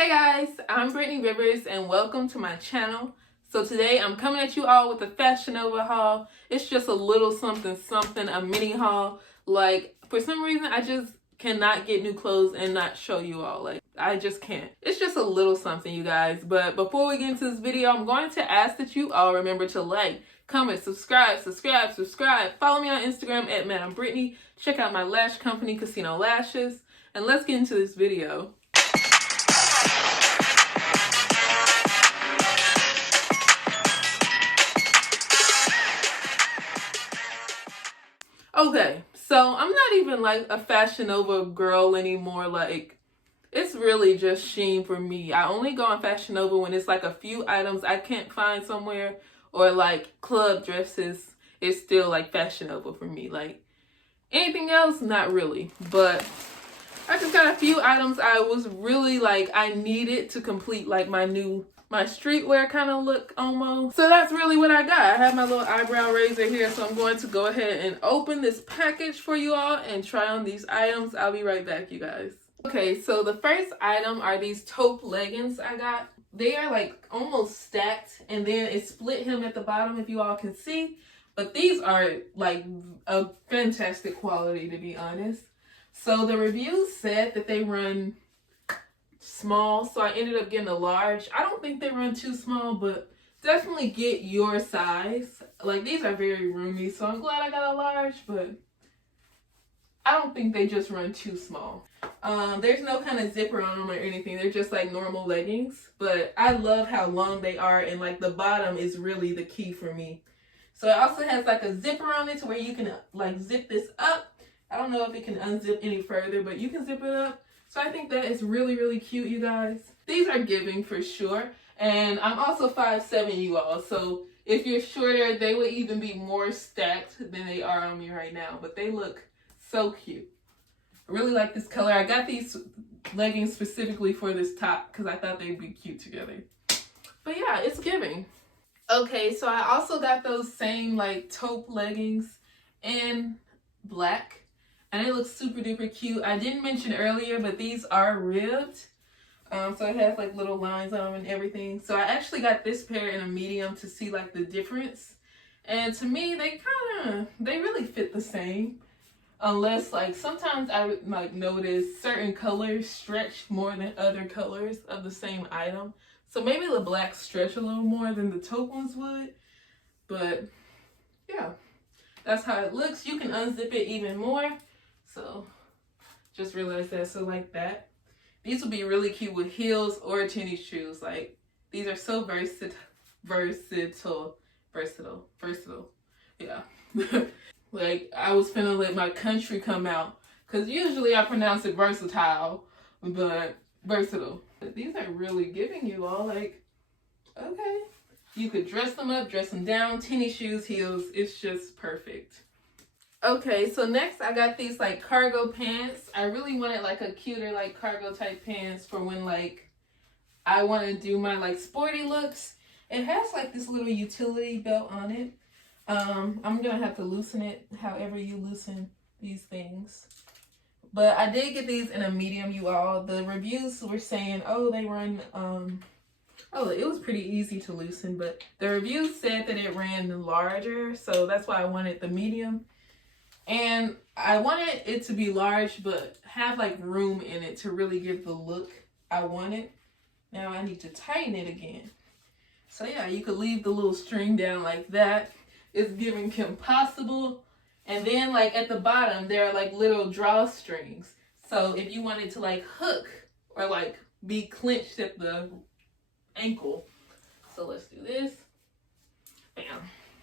Hey guys, I'm Brittany Rivers and welcome to my channel. So today I'm coming at you all with a Fashionnova haul. It's just a little something, a mini haul. Like, for some reason I just cannot get new clothes and not show you all. Like, I just can't. It's just a little something, you guys. But before we get into this video, I'm going to ask that you all remember to like, comment, subscribe. Follow me on Instagram at Madam Brittany. Check out my lash company, Casino Lashes. And let's get into this video. Okay, so I'm not even like a Fashionnova girl anymore. Like, it's really just Shein for me. I only go on Fashionnova when it's like a few items I can't find somewhere, or like club dresses. It's still like Fashionnova for me. Like, anything else, not really. But I just got a few items I was really like, I needed to complete like my streetwear kind of look almost. So that's really what I got. I have my little eyebrow razor here, so I'm going to go ahead and open this package for you all and try on these items. I'll be right back, you guys. Okay, so the first item are these Taupe Leggings I got. They are like almost stacked, and then it split hem at the bottom if you all can see. But these are like a fantastic quality, to be honest. So the reviews said that they run small, so I ended up getting a large. I don't think they run too small, but definitely get your size. Like, these are very roomy, so I'm glad I got a large, but I don't think they just run too small. There's no kind of zipper on them or anything. They're just like normal leggings, but I love how long they are, and like the bottom is really the key for me. So it also has like a zipper on it to where you can like zip this up. I don't know if it can unzip any further, but you can zip it up. So I think that is really, really cute, you guys. These are giving for sure. And I'm also 5'7", you all. So if you're shorter, they would even be more stacked than they are on me right now. But they look so cute. I really like this color. I got these leggings specifically for this top because I thought they'd be cute together. But yeah, it's giving. Okay, so I also got those same like taupe leggings in black. And it looks super duper cute. I didn't mention earlier, but these are ribbed. So it has like little lines on them and everything. So I actually got this pair in a medium to see like the difference. And to me, they really fit the same. Unless like sometimes I would like notice certain colors stretch more than other colors of the same item. So maybe the black stretch a little more than the taupe ones would. But yeah, that's how it looks. You can unzip it even more. So just realized that. So like that. These would be really cute with heels or tennis shoes. Like, these are so versatile. Yeah. Like, I was finna let my country come out, because usually I pronounce it versatile, but versatile. These are really giving you all, like, okay. You could dress them up, dress them down, tennis shoes, heels. It's just perfect. Okay, so next I got these like cargo pants. I really wanted like a cuter like cargo type pants for when like I want to do my like sporty looks. It has like this little utility belt on it. I'm gonna have to loosen it however you loosen these things. But I did get these in a medium, you all. The reviews were saying, oh, they run it was pretty easy to loosen, but the reviews said that it ran larger, so that's why I wanted the medium. And I wanted it to be large, but have like room in it to really give the look I wanted. Now I need to tighten it again. So yeah, you could leave the little string down like that. It's giving Kim Possible. And then like at the bottom, there are like little drawstrings. So if you wanted to like hook or like be clenched at the ankle. So let's do this. Bam.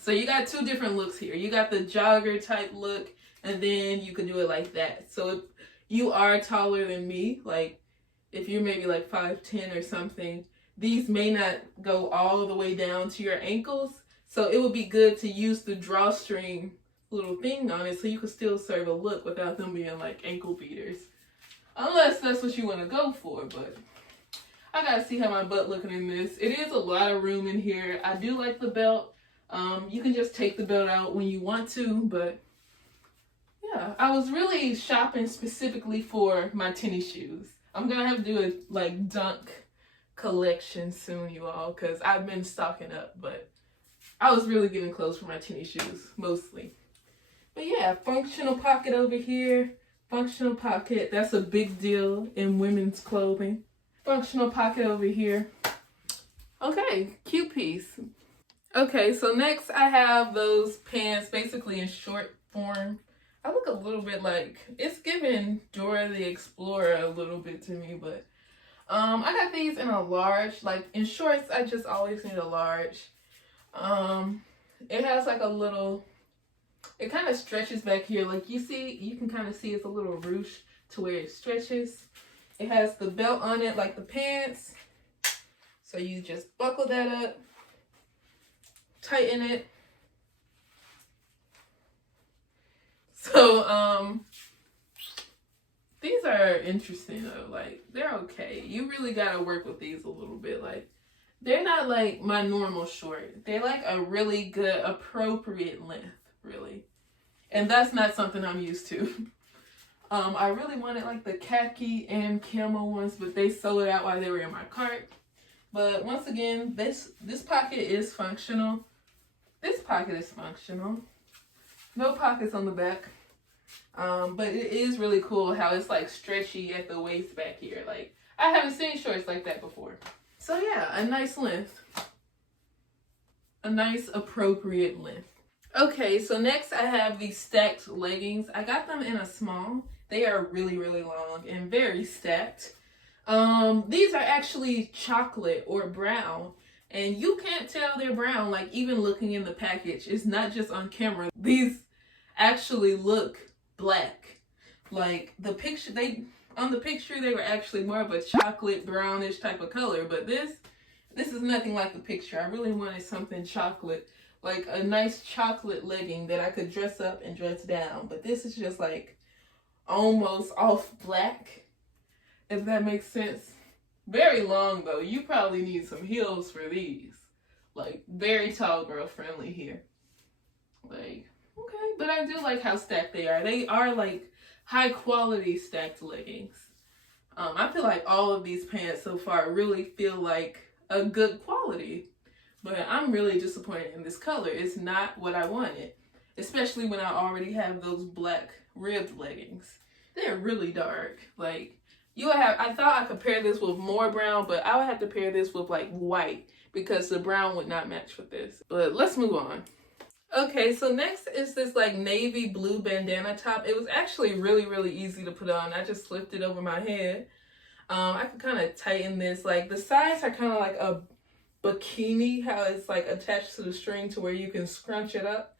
So you got two different looks here. You got the jogger type look, and then you can do it like that. So if you are taller than me, like if you're maybe like 5'10" or something, these may not go all the way down to your ankles. So it would be good to use the drawstring little thing on it so you can still serve a look without them being like ankle beaters. Unless that's what you want to go for, but I gotta see how my butt looking in this. It is a lot of room in here. I do like the belt. You can just take the belt out when you want to, but yeah, I was really shopping specifically for my tennis shoes. I'm gonna have to do a like dunk collection soon, you all, because I've been stocking up, but I was really getting clothes for my tennis shoes mostly. But yeah, functional pocket over here. Functional pocket, that's a big deal in women's clothing. Functional pocket over here. Okay, cute piece. Okay, so next I have those pants basically in short form. I look a little bit like, it's giving Dora the Explorer a little bit to me, but I got these in a large. Like in shorts, I just always need a large. It has like a little, it kind of stretches back here. Like you can kind of see it's a little ruche to where it stretches. It has the belt on it like the pants. So you just buckle that up, tighten it. So, these are interesting though. Like, they're okay. You really gotta work with these a little bit. Like, they're not like my normal short. They're like a really good, appropriate length, really. And that's not something I'm used to. I really wanted like the khaki and camel ones, but they sold it out while they were in my cart. But once again, this pocket is functional. This pocket is functional. No pockets on the back. But it is really cool how it's like stretchy at the waist back here. Like, I haven't seen shorts like that before. So yeah, a nice length. A nice appropriate length. Okay, so next I have these stacked leggings. I got them in a small. They are really, really long and very stacked. These are actually chocolate or brown. And you can't tell they're brown, like even looking in the package. It's not just on camera. These actually look black. Like the picture, on the picture they were actually more of a chocolate brownish type of color, but this is nothing like the picture. I really wanted something chocolate, like a nice chocolate legging that I could dress up and dress down. But this is just like almost off black, if that makes sense. Very long though. You probably need some heels for these. Like very tall girl friendly here. Like, okay, but I do like how stacked they are. They are like high quality stacked leggings. I feel like all of these pants so far really feel like a good quality. But I'm really disappointed in this color. It's not what I wanted. Especially when I already have those black ribbed leggings. They're really dark. Like, I thought I could pair this with more brown, but I would have to pair this with like white because the brown would not match with this. But let's move on. Okay, so next is this like navy blue bandana top. It was actually really, really easy to put on. I just slipped it over my head. I could kind of tighten this. Like the sides are kind of like a bikini, how it's like attached to the string to where you can scrunch it up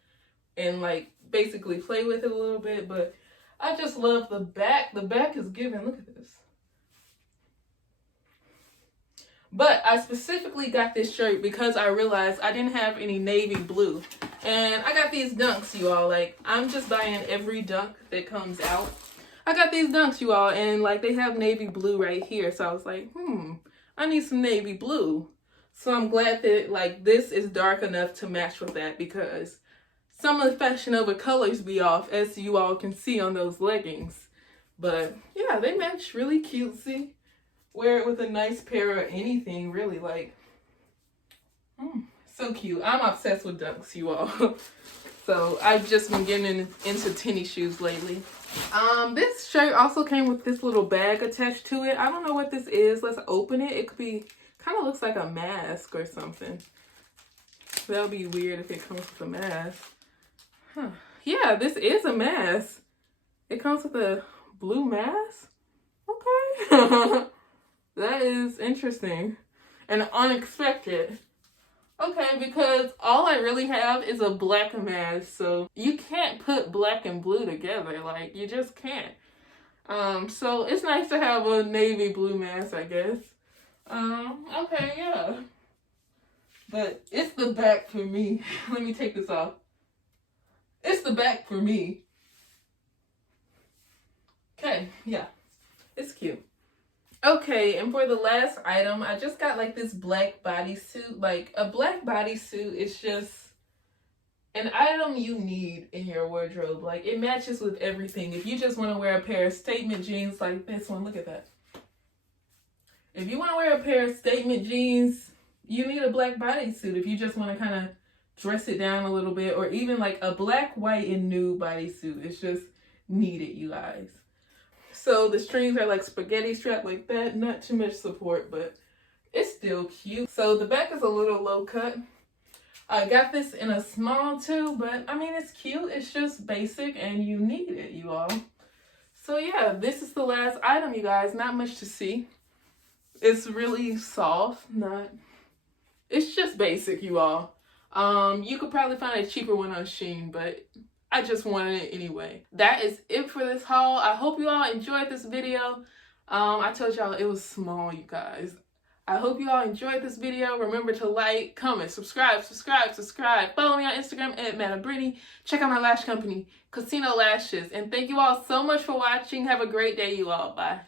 and like basically play with it a little bit. But I just love the back. The back is giving. Look at this. But I specifically got this shirt because I realized I didn't have any navy blue. And I got these dunks, you all. Like, I'm just buying every dunk that comes out. I got these dunks, you all, and like they have navy blue right here. So I was like, I need some navy blue. So I'm glad that like this is dark enough to match with that because some of the Fashionnova colors be off, as you all can see on those leggings. But yeah, they match really cutesy. Wear it with a nice pair of anything, really, like, so cute. I'm obsessed with dunks, you all. So I've just been getting into tennis shoes lately. This shirt also came with this little bag attached to it. I don't know what this is. Let's open it. It could be, kind of looks like a mask or something. That would be weird if it comes with a mask. Huh. Yeah, this is a mask. It comes with a blue mask? Okay. That is interesting and unexpected. Okay, because all I really have is a black mask, so you can't put black and blue together. Like, you just can't. So it's nice to have a navy blue mask, I guess. Okay, yeah. But it's the back for me. Let me take this off. It's the back for me. Okay, yeah. It's cute. Okay, and for the last item, I just got like this black bodysuit. Like a black bodysuit is just an item you need in your wardrobe. Like it matches with everything. If you just want to wear a pair of statement jeans like this one, look at that. If you want to wear a pair of statement jeans, you need a black bodysuit. If you just want to kind of dress it down a little bit, or even like a black, white, and nude bodysuit. It's just needed, you guys. So the strings are like spaghetti strap like that. Not too much support, but it's still cute. So the back is a little low cut. I got this in a small too, but I mean, it's cute. It's just basic and you need it, you all. So yeah, this is the last item, you guys. Not much to see. It's really soft. It's just basic, you all. You could probably find a cheaper one on Shein, but I just wanted it anyway. That is it for this haul. I hope you all enjoyed this video. I told y'all it was small, you guys. I hope you all enjoyed this video. Remember to like, comment, subscribe. Follow me on Instagram at Madam Brittany. Check out my lash company, Casino Lashes. And thank you all so much for watching. Have a great day, you all. Bye.